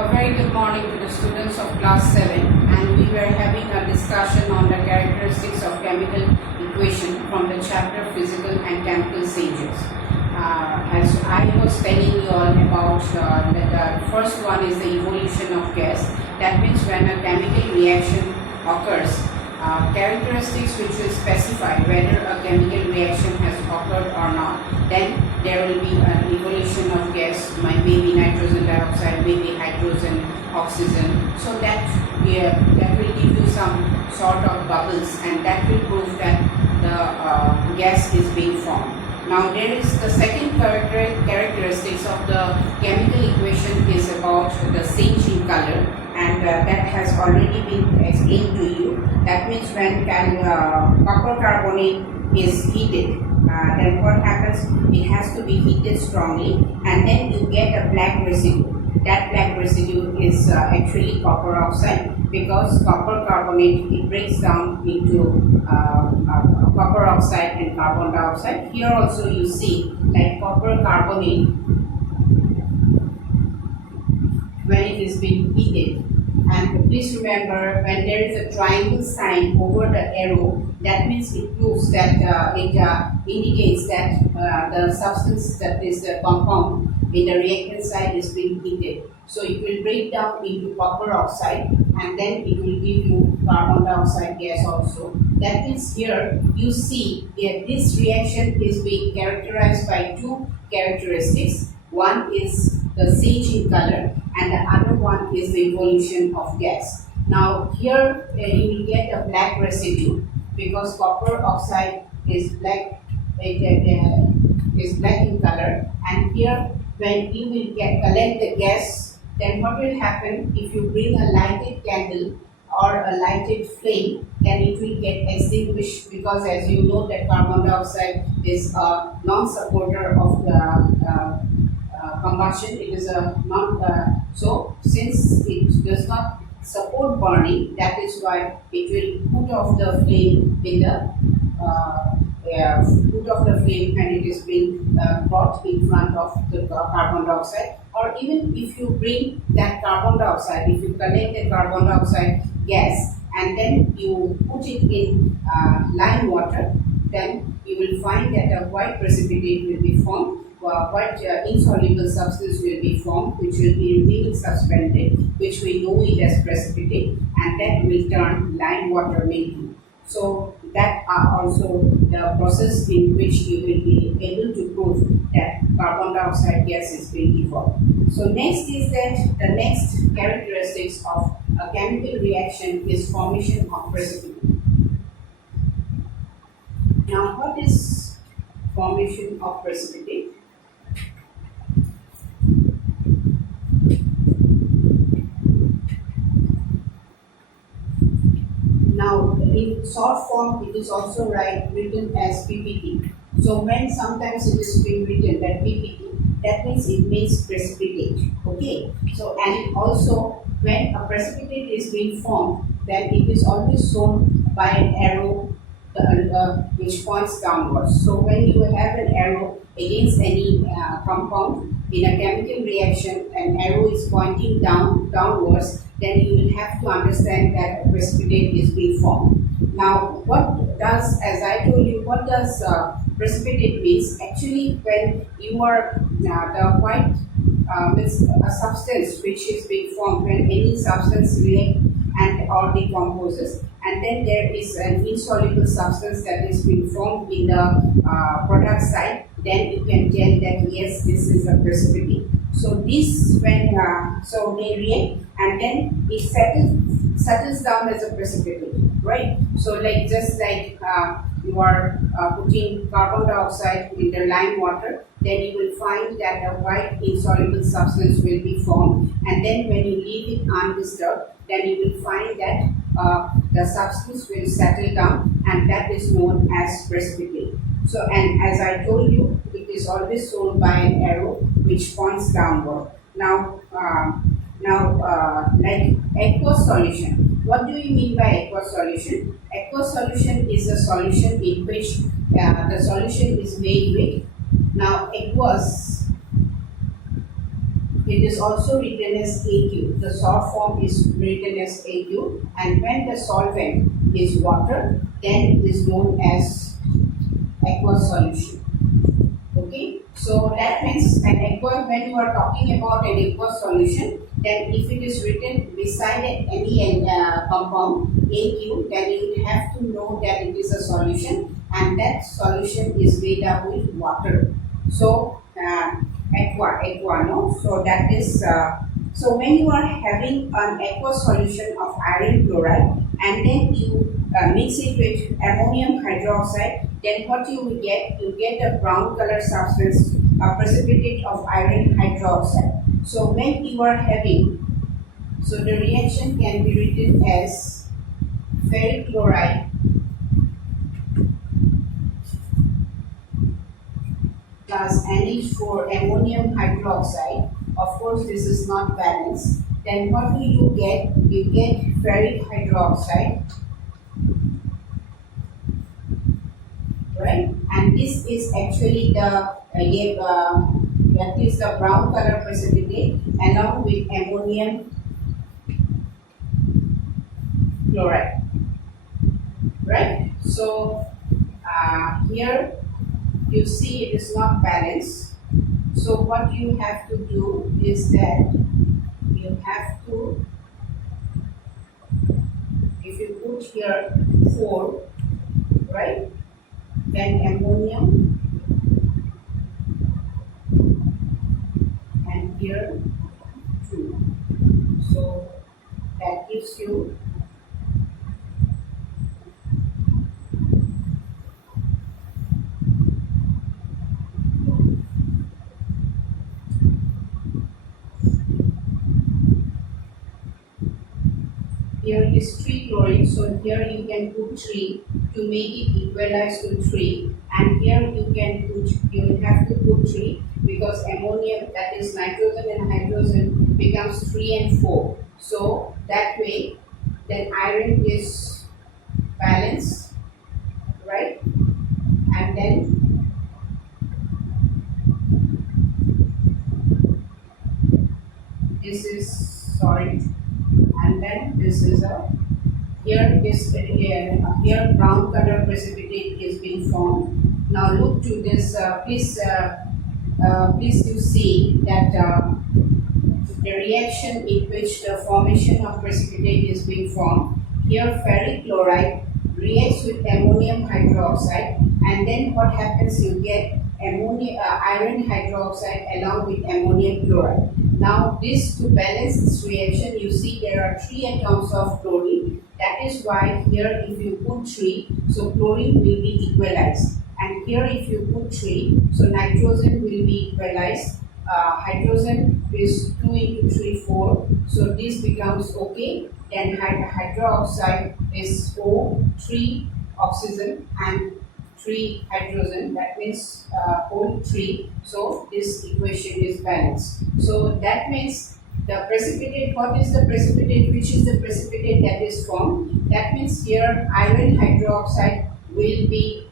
A very good morning to the students of class 7, and we were having a discussion on the characteristics of chemical equation from the chapter Physical and Chemical Stages. As I was telling you all about the first one is the evolution of gas. That means when a chemical reaction occurs, characteristics which will specify whether a chemical reaction has occurred or not, then there will be an evolution of gas, maybe nitrogen dioxide, maybe hydrogen, oxygen. So that will give you some sort of bubbles, and that will prove that the gas is being formed. Now there is the second characteristics of the chemical equation is about the change in color, and that has already been explained to you. That means when copper carbonate is heated, then what happens? It has to be heated strongly, and then you get a black residue. That black residue is actually copper oxide, because copper carbonate, it breaks down into copper oxide and carbon dioxide. Here also you see like copper carbonate, when it is being heated. And please remember, when there is a triangle sign over the arrow, that means it proves that it indicates that the substance, that is the compound in the reactant side, is being heated. So it will break down into copper oxide, and then it will give you carbon dioxide gas also. That means here you see that this reaction is being characterized by two characteristics. One is the change in color, and the other one is the evolution of gas. Now here you will get a black residue, because copper oxide is black, is black in color, and here when you will collect the gas, then what will happen? If you bring a lighted candle or a lighted flame, then it will get extinguished, because as you know that carbon dioxide is a non-supporter of the combustion. It is a so since it does not support burning, that is why it will put off the flame in the and it is being brought in front of the carbon dioxide. Or even if you bring that carbon dioxide, if you collect the carbon dioxide gas and then you put it in lime water, then you will find that a white precipitate will be formed. White insoluble substance will be formed, which will be remaining suspended, which we know it as precipitate, and that will turn lime water milky. So that are also the process in which you will be able to prove that carbon dioxide gas is being evolved. So next is that the next characteristics of a chemical reaction is formation of precipitate. Now what is formation of precipitate? Now, in short form, it is also written as PPT. So, when sometimes it is being written that PPT, that means precipitate. Okay. So, and it also, when a precipitate is being formed, then it is always shown by an arrow which points downwards. So, when you have an arrow against any compound in a chemical reaction, an arrow is pointing downwards, then you will have to understand that a precipitate is being formed. Now, what does, as I told you, what does precipitate means? Actually, when you are the white means a substance which is being formed when any substance reacts and or decomposes, and then there is an insoluble substance that is being formed in the product side, then you can tell that yes, this is a precipitate. So this when so they react, and then it settles down as a precipitate, right? So like just like you are putting carbon dioxide in the lime water, then you will find that a white insoluble substance will be formed, and then when you leave it undisturbed, then you will find that the substance will settle down, and that is known as precipitate. So, and as I told you, it is always shown by an arrow which points downward. Now, like aqueous solution. What do you mean by aqueous solution? Aqueous solution is a solution in which the solution is made with. Now, aqueous it is also written as AQ. The short form is written as AQ, and when the solvent is water, then it is known as aqueous solution. Okay, so that means an aqueous, when you are talking about an aqueous solution, then if it is written beside any compound AQ, then you have to know that it is a solution, and that solution is made up with water. So aqua, no? So that is, so when you are having an aqueous solution of iron chloride and then you mix it with ammonium hydroxide, then what you will get? You get a brown color substance, a precipitate of iron hydroxide. So when you are having, so the reaction can be written as ferric chloride plus NH4 ammonium hydroxide. Of course, this is not balanced. Then what will you get? You get ferric hydroxide, right? And this is actually the that is the brown color precipitate along with ammonium chloride, right? So here you see it is not balanced. So what you have to do is that you have to, if you put here 4, right, then ammonium, and here 2. So that gives you here is 3 chlorine, so here you can put 3 to make it equalize to 3, and here you can put, you will have to put 3 because ammonium, that is nitrogen and hydrogen, becomes 3 and 4. So that way then iron is balanced, right? And then this is sorry, and then this is a, here is here brown color precipitate is being formed. Now look to this, please you see that the reaction in which the formation of precipitate is being formed. Here ferric chloride reacts with ammonium hydroxide, and then what happens, you get iron hydroxide along with ammonium chloride. Now this, to balance this reaction, you see there are 3 atoms of chlorine. That is why here if you put 3, so chlorine will be equalized, and here if you put 3, so nitrogen will be equalized. Hydrogen is 2 into 3, 4, so this becomes okay. Then hydroxide is 4, 3 oxygen and 3 hydrogen, that means whole 3, so this equation is balanced. So that means the precipitate, what is the precipitate, which is the precipitate that is formed? That means here iron hydroxide will be,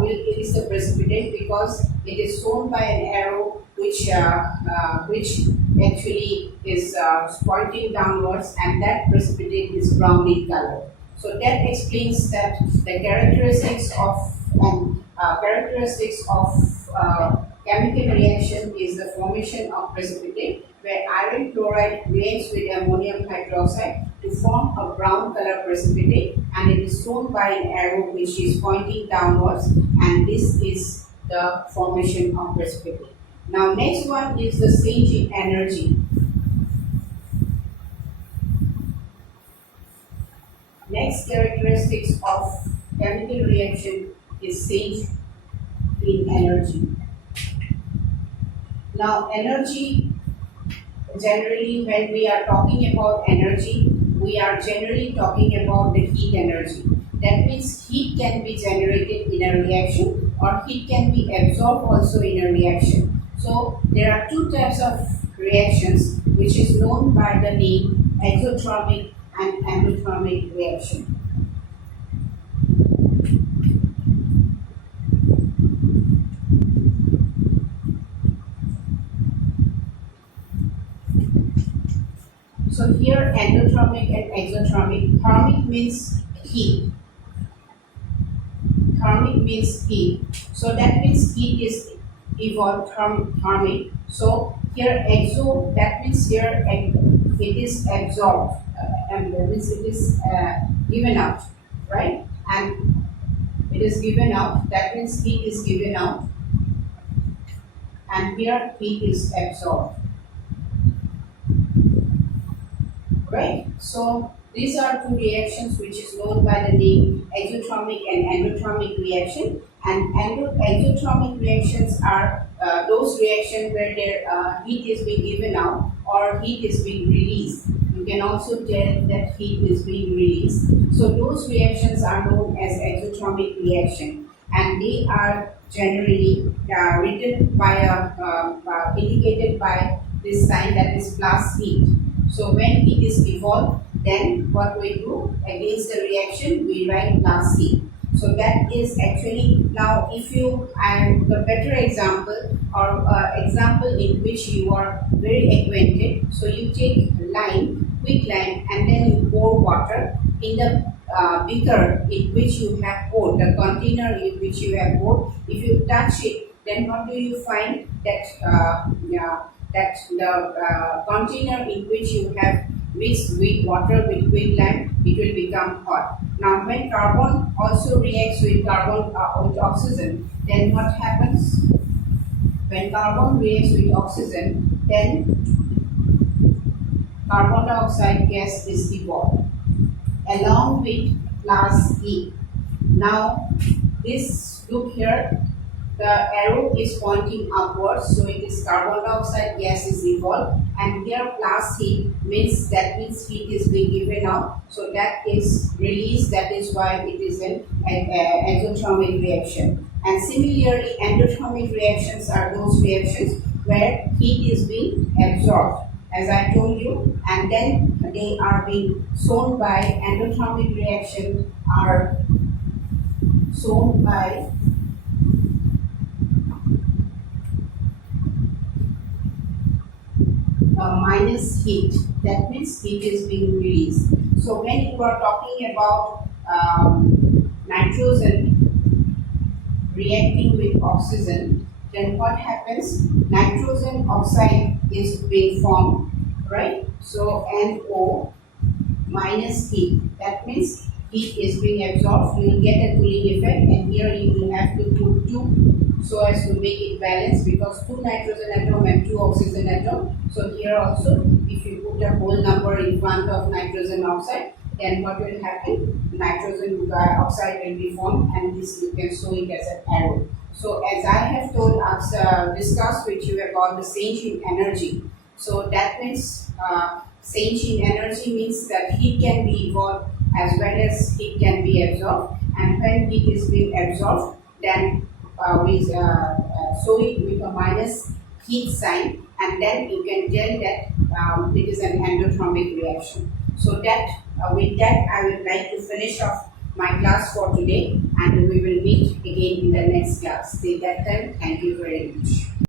it is the precipitate because it is shown by an arrow which actually is pointing downwards, and that precipitate is brown in color. So that explains that the characteristics of chemical reaction is the formation of precipitate, where iron chloride reacts with ammonium hydroxide to form a brown color precipitate, and it is shown by an arrow which is pointing downwards, and this is the formation of precipitate. Now next one is the change in energy. Next characteristics of chemical reaction is change in energy. Now energy, generally when we are talking about energy, we are generally talking about the heat energy. That means heat can be generated in a reaction, or heat can be absorbed also in a reaction. So there are 2 types of reactions which is known by the name exothermic and endothermic reaction. So here endothermic and exothermic. Thermic means heat. Thermic means heat. So that means heat is evolved thermic. So here exo, that means here it is absorbed, and that means it is given out, right? And it is given out, that means heat is given out, and here heat is absorbed, right? So these are two reactions which is known by the name exothermic and endothermic reaction. And exothermic reactions are those reactions where their heat is being given out or heat is being released. You can also tell that heat is being released. So those reactions are known as exothermic reaction, and they are generally written by indicated by this sign, that is plus heat. So when heat is evolved, then what we do against the reaction, we write plus heat. So that is actually, now if you, and the better example or example in which you are very acquainted, so you take lime, quick lime, and then you pour water in the beaker in which you have poured, the container in which you have poured. If you touch it, then what do you find? That that the container in which you have mixed with water with quick lime, it will become hot. Now when carbon also reacts with carbon with oxygen, then what happens? When carbon reacts with oxygen, then carbon dioxide gas is evolved along with plus heat. Now this, look here, the arrow is pointing upwards, so it is carbon dioxide gas is evolved, and here plus heat means, that means heat is being given out, so that is released, that is why it is an exothermic reaction. And similarly, endothermic reactions are those reactions where heat is being absorbed, as I told you, and then they are being shown by endothermic reaction are shown by minus heat. That means heat is being released. So when you are talking about nitrogen reacting with oxygen, then what happens? Nitrogen oxide is being formed, right? So NO minus heat. That means heat is being absorbed. You will get a cooling effect, and here you will have to put 2 so as to make it balanced, because 2 nitrogen atom and 2 oxygen atom. So here also, if you put a whole number in front of nitrogen oxide, then what will happen? Nitrogen oxide will be formed, and this you can show it as an arrow. So as I have told us, discussed with you about the change in energy. So that means change in energy means that heat can be evolved as well as heat can be absorbed, and when heat is being absorbed, then we show it with a minus heat sign, and then you can tell that it is an endothermic reaction. So that with that I would like to finish off my class for today, and we will meet again in the next class. Till that time, thank you very much.